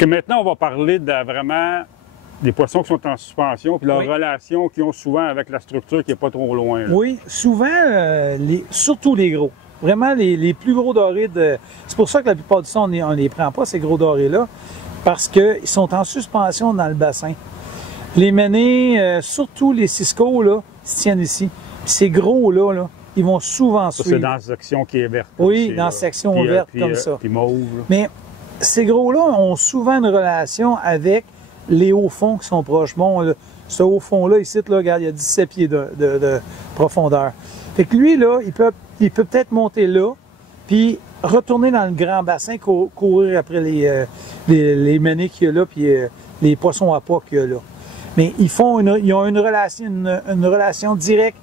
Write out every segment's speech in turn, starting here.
OK, maintenant, on va parler vraiment des poissons qui sont en suspension, puis leur Oui. relation qu'ils ont souvent avec la structure qui n'est pas trop loin. Là. Oui, souvent, surtout les gros. Vraiment, les plus gros dorés c'est pour ça que la plupart du temps, on les prend pas, ces gros dorés-là, parce qu'ils sont en suspension dans le bassin. Les ménés, surtout les cisco, là, se tiennent ici. Puis ces gros-là, là, ils vont souvent Ça, suivre. c'est dans la section qui est verte. Oui, aussi, dans la là. section Puis, verte, puis, comme ça. Puis mauve. Là. Mais ces gros-là ont souvent une relation avec les hauts fonds qui sont proches. Bon, là, ce haut fond-là, ici, là, regarde, il y a 17 pieds de profondeur. Fait que lui, là, il peut peut-être monter là, puis retourner dans le grand bassin, courir après les ménés qu'il y a là, puis les poissons à pas qu'il y a là. Mais ils ont une relation directe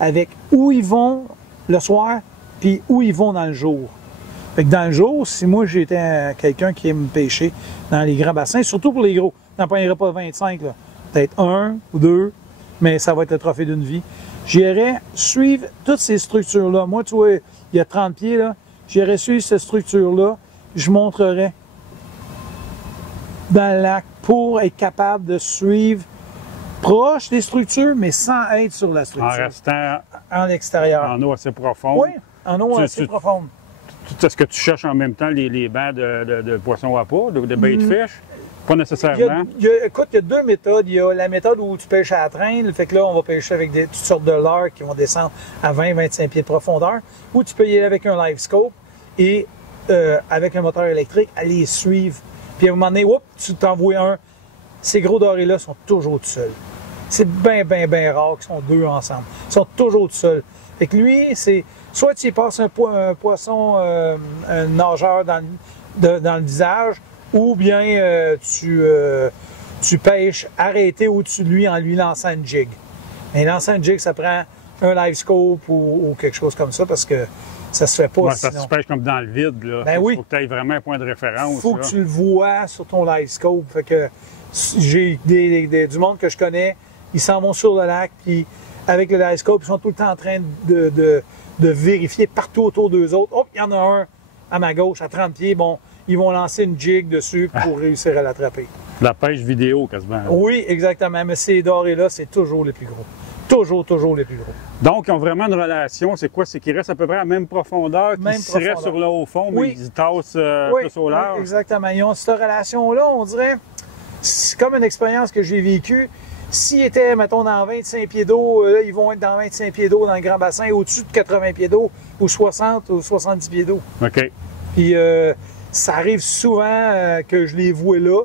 avec où ils vont le soir, puis où ils vont dans le jour. Fait que dans le jour, si moi j'étais quelqu'un qui aime pêcher dans les grands bassins, surtout pour les gros, n'en prendrais pas 25, là. Peut-être 1 ou 2, mais ça va être le trophée d'une vie. J'irais suivre toutes ces structures-là. Moi, tu vois, il y a 30 pieds, là. J'irais suivre cette structure-là. Je montrerais dans le lac pour être capable de suivre proche des structures, mais sans être sur la structure. En restant En extérieur. en eau assez profonde. Oui, en eau assez profonde. Est-ce que tu cherches en même temps les bancs de poissons à pas, de bait fish? Pas nécessairement. Écoute, il y a deux méthodes. Il y a la méthode où tu pêches à la traîne. Fait que là, on va pêcher avec toutes sortes de leurres qui vont descendre à 20-25 pieds de profondeur. Ou tu peux y aller avec un live scope et avec un moteur électrique, aller suivre. Puis à un moment donné, tu t'envoies un. Ces gros dorés-là sont toujours tout seuls. C'est bien rare qu'ils sont deux ensemble. Ils sont toujours tout seuls. Fait que lui, c'est soit tu y passes un poisson, un nageur dans le visage, ou bien tu pêches arrêté au-dessus de lui en lui lançant une jig. Mais lancer une jig, ça prend un live scope ou quelque chose comme ça parce que ça se fait pas Ouais, sinon. ça se pêche comme dans le vide. Là. Ben oui. Faut que tu aies vraiment un point de référence. Faut là. que tu le vois sur ton live scope. Fait que j'ai du monde que je connais, ils s'en vont sur le lac, puis avec le live scope, ils sont tout le temps en train de vérifier partout autour d'eux autres. Oh, il y en a un à ma gauche, à 30 pieds. Bon, ils vont lancer une jig dessus pour réussir à l'attraper. La pêche vidéo, quasiment. Là. Oui, exactement. Mais ces dorés-là, c'est toujours les plus gros. Toujours les plus gros. Donc, ils ont vraiment une relation. C'est quoi? C'est qu'ils restent à peu près à la même profondeur, qu'ils seraient sur le haut fond, mais ils tassent plus au large. Oui, exactement. Ils ont cette relation-là, on dirait, c'est comme une expérience que j'ai vécue. S'ils étaient, mettons, dans 25 pieds d'eau, là, ils vont être dans 25 pieds d'eau dans le grand bassin, au-dessus de 80 pieds d'eau, ou 60 ou 70 pieds d'eau. OK. Puis, ça arrive souvent que je les vois là.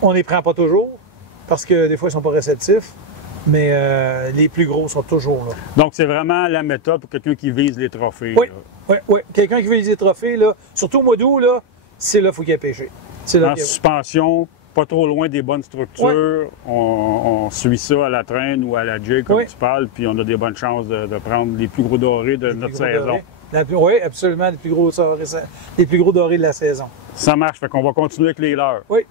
On les prend pas toujours, parce que des fois, ils sont pas réceptifs. Mais les plus gros sont toujours là. Donc, c'est vraiment la méthode pour quelqu'un qui vise les trophées. Oui, là. oui. Quelqu'un qui veut les trophées, là, surtout au mois d'août, là, c'est là qu'il faut qu'il ait pêché. C'est là En suspension, pas trop loin des bonnes structures. Oui. On suit ça à la traîne ou à la jig, comme tu parles, puis on a des bonnes chances de prendre les plus gros dorés de notre saison. Oui, absolument, les plus gros dorés de la saison. Ça marche, fait qu'on va continuer avec les leurres. Oui.